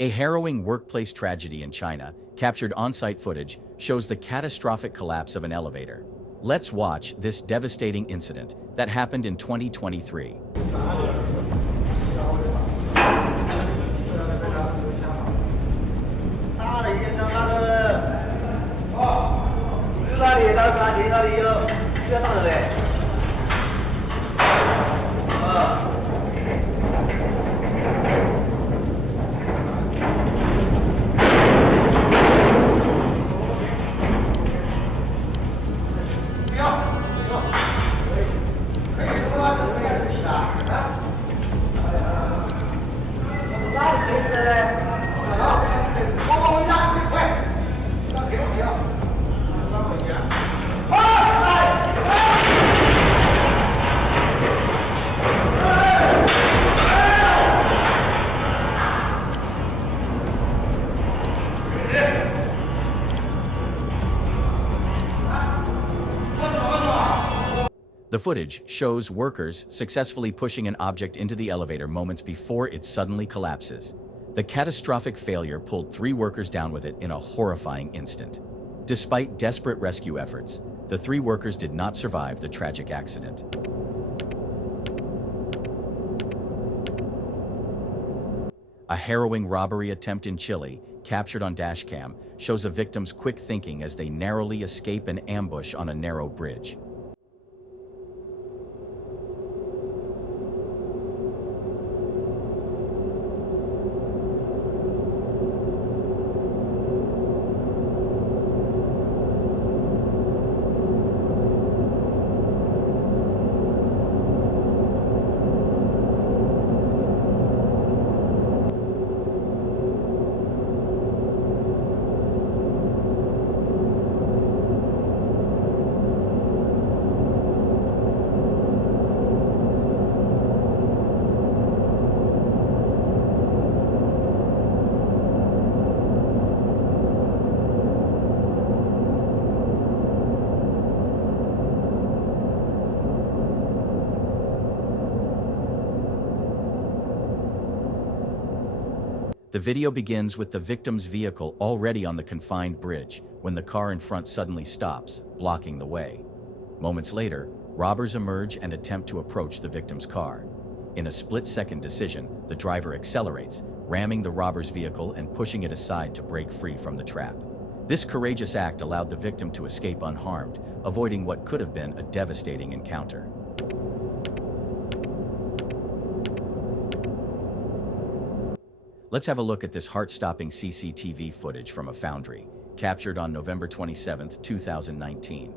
A harrowing workplace tragedy in China, captured on-site footage, shows the catastrophic collapse of an elevator. Let's watch this devastating incident that happened in 2023. The footage shows workers successfully pushing an object into the elevator moments before it suddenly collapses. The catastrophic failure pulled 3 workers down with it in a horrifying instant. Despite desperate rescue efforts, the 3 workers did not survive the tragic accident. A harrowing robbery attempt in Chile, captured on dashcam, shows a victim's quick thinking as they narrowly escape an ambush on a narrow bridge. The video begins with the victim's vehicle already on the confined bridge when the car in front suddenly stops, blocking the way. Moments later, robbers emerge and attempt to approach the victim's car. In a split-second decision, the driver accelerates, ramming the robber's vehicle and pushing it aside to break free from the trap. This courageous act allowed the victim to escape unharmed, avoiding what could have been a devastating encounter. Let's have a look at this heart-stopping CCTV footage from a foundry, captured on November 27, 2019.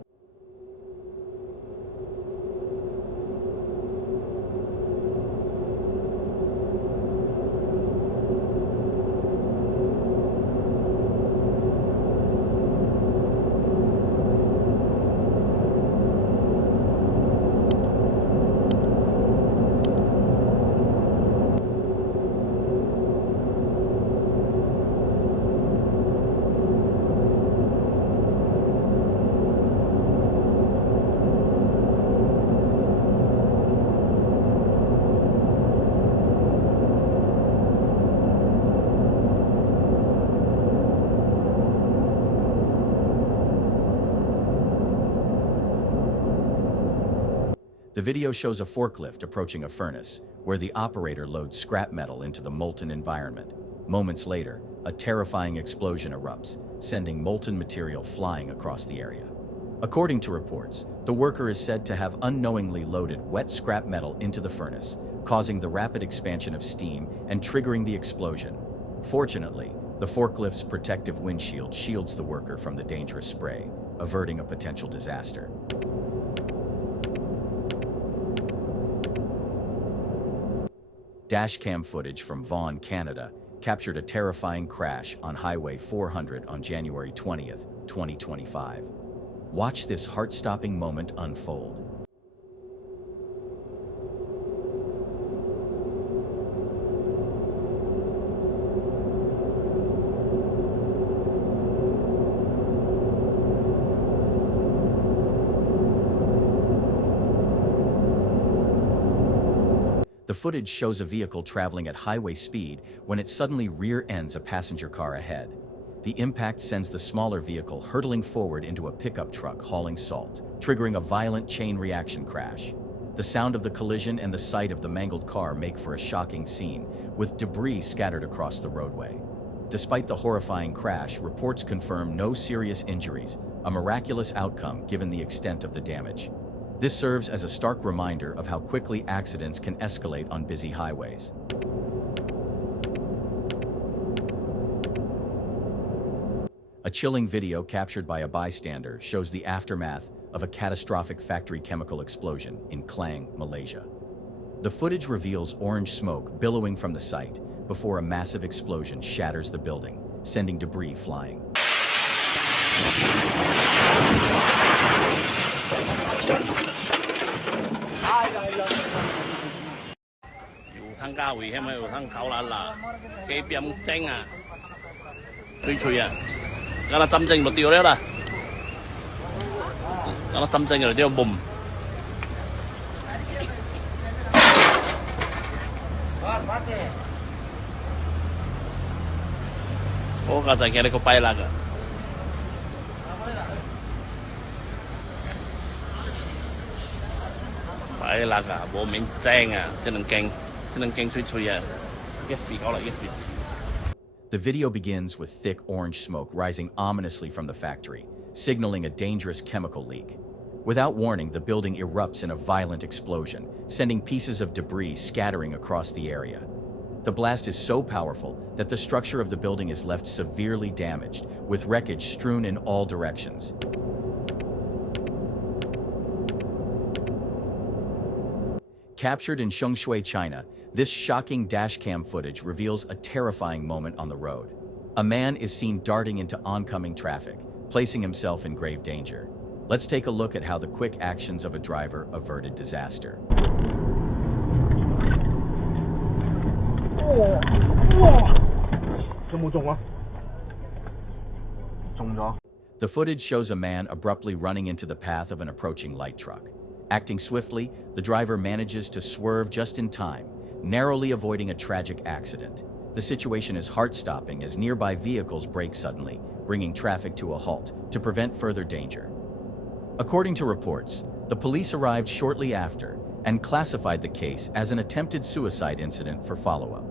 The video shows a forklift approaching a furnace, where the operator loads scrap metal into the molten environment. Moments later, a terrifying explosion erupts, sending molten material flying across the area. According to reports, the worker is said to have unknowingly loaded wet scrap metal into the furnace, causing the rapid expansion of steam and triggering the explosion. Fortunately, the forklift's protective windshield shields the worker from the dangerous spray, averting a potential disaster. Dashcam footage from Vaughan, Canada, captured a terrifying crash on Highway 400 on January 20th, 2025. Watch this heart-stopping moment unfold. The footage shows a vehicle traveling at highway speed when it suddenly rear-ends a passenger car ahead. The impact sends the smaller vehicle hurtling forward into a pickup truck hauling salt, triggering a violent chain reaction crash. The sound of the collision and the sight of the mangled car make for a shocking scene, with debris scattered across the roadway. Despite the horrifying crash, reports confirm no serious injuries, a miraculous outcome given the extent of the damage. This serves as a stark reminder of how quickly accidents can escalate on busy highways. A chilling video captured by a bystander shows the aftermath of a catastrophic factory chemical explosion in Klang, Malaysia. The footage reveals orange smoke billowing from the site before a massive explosion shatters the building, sending debris flying. 湯加回起咪條湯口啦嗱，幾點蒸啊？脆脆啊！咁啦針蒸就掉咗啦，咁啦針蒸就掉嘣。嗰個就係你個跛啦㗎。跛啦㗎，冇面蒸啊，真係驚。 The video begins with thick orange smoke rising ominously from the factory, signaling a dangerous chemical leak. Without warning, the building erupts in a violent explosion, sending pieces of debris scattering across the area. The blast is so powerful that the structure of the building is left severely damaged, with wreckage strewn in all directions. Captured in Shengshui, China, this shocking dashcam footage reveals a terrifying moment on the road. A man is seen darting into oncoming traffic, placing himself in grave danger. Let's take a look at how the quick actions of a driver averted disaster. The footage shows a man abruptly running into the path of an approaching light truck. Acting swiftly, the driver manages to swerve just in time, narrowly avoiding a tragic accident. The situation is heart-stopping as nearby vehicles brake suddenly, bringing traffic to a halt to prevent further danger. According to reports, the police arrived shortly after and classified the case as an attempted suicide incident for follow-up.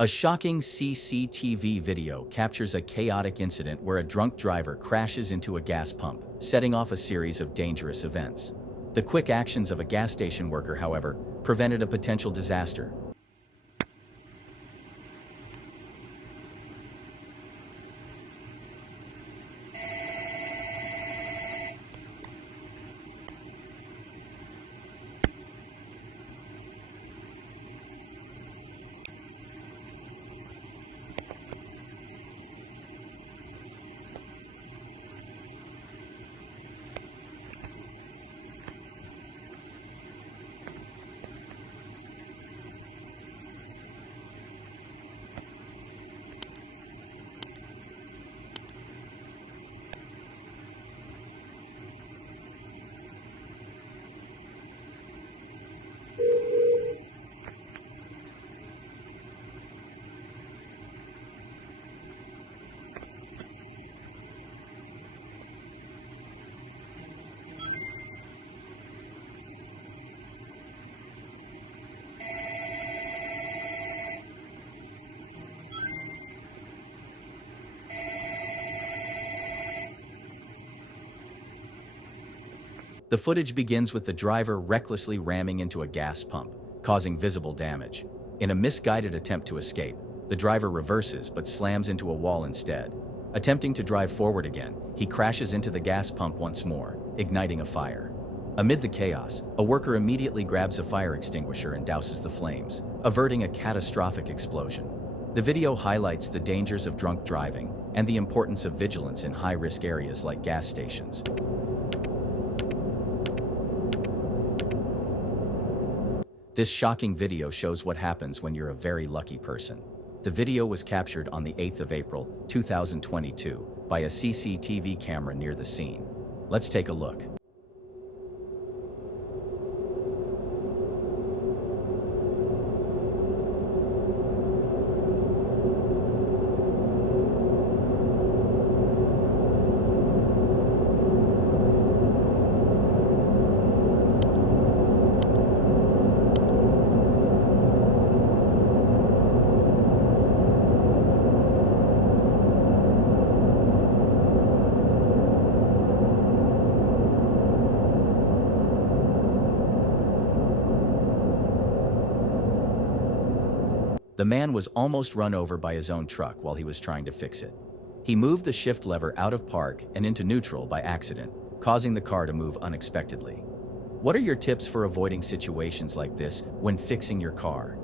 A shocking CCTV video captures a chaotic incident where a drunk driver crashes into a gas pump, setting off a series of dangerous events. The quick actions of a gas station worker, however, prevented a potential disaster. The footage begins with the driver recklessly ramming into a gas pump, causing visible damage. In a misguided attempt to escape, the driver reverses but slams into a wall instead. Attempting to drive forward again, he crashes into the gas pump once more, igniting a fire. Amid the chaos, a worker immediately grabs a fire extinguisher and douses the flames, averting a catastrophic explosion. The video highlights the dangers of drunk driving and the importance of vigilance in high-risk areas like gas stations. This shocking video shows what happens when you're a very lucky person. The video was captured on the 8th of April, 2022, by a CCTV camera near the scene. Let's take a look. The man was almost run over by his own truck while he was trying to fix it. He moved the shift lever out of park and into neutral by accident, causing the car to move unexpectedly. What are your tips for avoiding situations like this when fixing your car?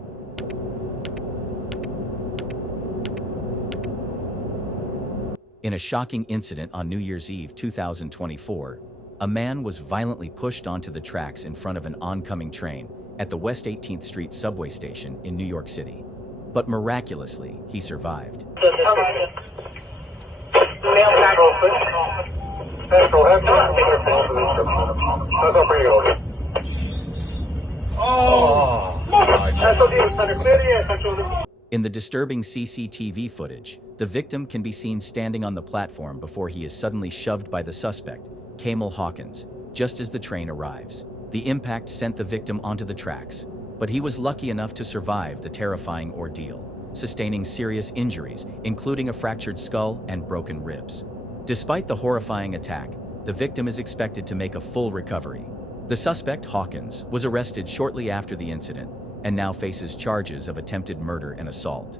In a shocking incident on New Year's Eve 2024, a man was violently pushed onto the tracks in front of an oncoming train at the West 18th Street subway station in New York City. But miraculously, he survived. In the disturbing CCTV footage, the victim can be seen standing on the platform before he is suddenly shoved by the suspect, Kamal Hawkins, just as the train arrives. The impact sent the victim onto the tracks, but he was lucky enough to survive the terrifying ordeal, sustaining serious injuries, including a fractured skull and broken ribs. Despite the horrifying attack, the victim is expected to make a full recovery. The suspect, Hawkins, was arrested shortly after the incident and now faces charges of attempted murder and assault.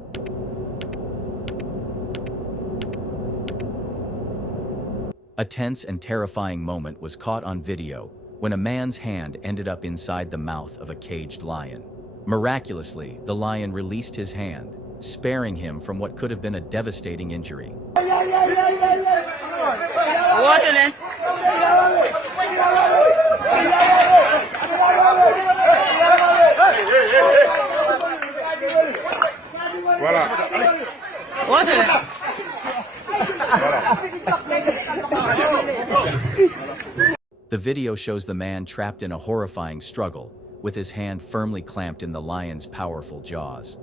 A tense and terrifying moment was caught on video when a man's hand ended up inside the mouth of a caged lion. Miraculously, the lion released his hand, sparing him from what could have been a devastating injury. The video shows the man trapped in a horrifying struggle, with his hand firmly clamped in the lion's powerful jaws.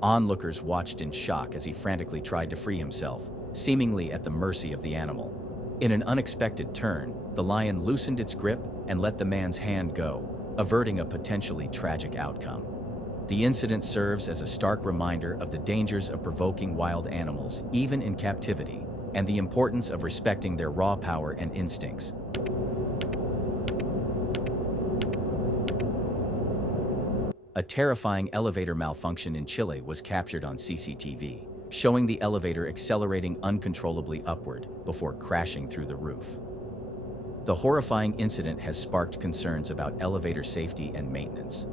Onlookers watched in shock as he frantically tried to free himself, seemingly at the mercy of the animal. In an unexpected turn, the lion loosened its grip and let the man's hand go, averting a potentially tragic outcome. The incident serves as a stark reminder of the dangers of provoking wild animals, even in captivity, and the importance of respecting their raw power and instincts. A terrifying elevator malfunction in Chile was captured on CCTV, showing the elevator accelerating uncontrollably upward before crashing through the roof. The horrifying incident has sparked concerns about elevator safety and maintenance.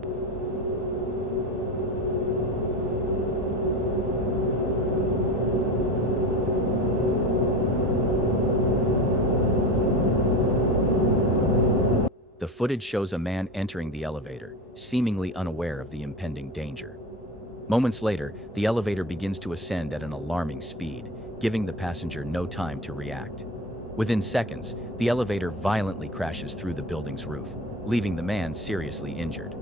The footage shows a man entering the elevator, seemingly unaware of the impending danger. Moments later, the elevator begins to ascend at an alarming speed, giving the passenger no time to react. Within seconds, the elevator violently crashes through the building's roof, leaving the man seriously injured.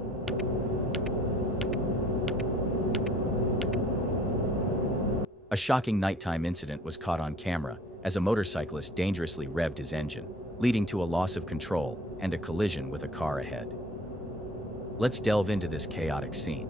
A shocking nighttime incident was caught on camera as a motorcyclist dangerously revved his engine, leading to a loss of control and a collision with a car ahead. Let's delve into this chaotic scene.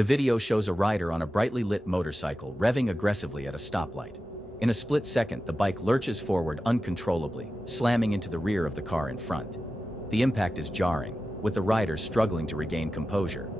The video shows a rider on a brightly lit motorcycle revving aggressively at a stoplight. In a split second, the bike lurches forward uncontrollably, slamming into the rear of the car in front. The impact is jarring, with the rider struggling to regain composure,